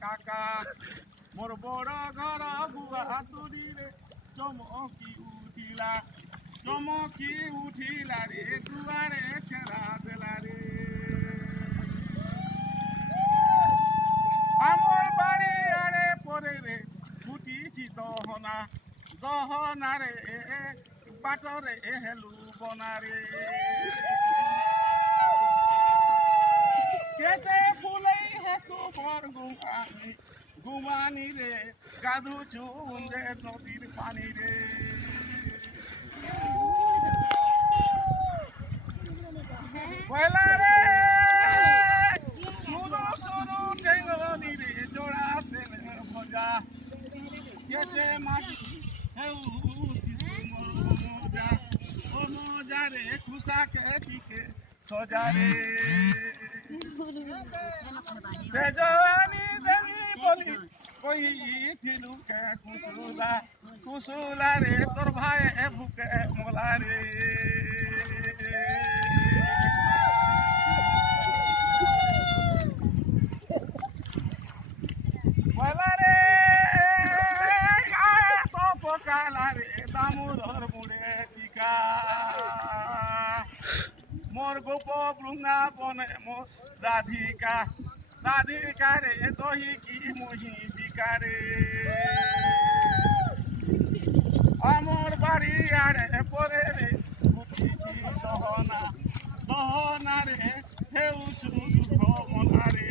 কাকা মোর বড় ঘর বুয়া তুলিরে চমকি উঠিলা রে দুয়ারে সেরা দেলা রে আমার বাড়ি আরে পরে রে ফুটিছি দহনা রে বাটরে হেলু বনারে কেতে ফুলেই হেসু বর গুমানি রে গাধু চুন্দে নদীর পানি রে পয়লা রে শুরু টেঙ্গনি রে জোড়া তেলে ভজা কেতে মাঝি হেউ মজা রে খুশাকে টিকে সজা রে বেজনি দেবী বলি কইছিলু কে কুশুলা রে তোর ভাই বুকে মোলা রে মোলা রে তো পকালা রে দামোদর মুড়ে টিকা মোর গোপ বৃন্দাবনে মোর রাধিকা রে দহি কি মহি বিকারে আমার বাড়ি আরে পরে রে উঠিছি দহনা রে হেউছু দুঃখ মনা রে